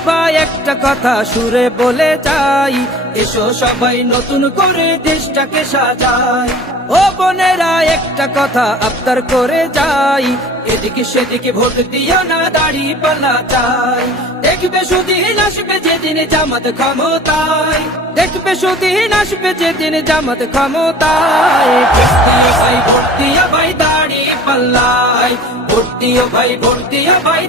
ভাই একটা কথা সুরে বলে যাই এসো সবাই নতুন করে দেশটাকে সাজাই। ও বোনেরা, একটা কথা আবদার করে যাই। এদিকে সেদিকে ভোট দিও না দাড়ি পাল্লা চাই। দেখবে সুদিন আসবে যেদিন জামাত ক্ষমতায়। দেখবে সুদিন আসবে যেদিন জামাত ক্ষমতায়। ভাই ভর্তিয়া ভাই দাড়ি পাল্লায়। ভর্তিয়া ভাই ভর্তিয়া ভাই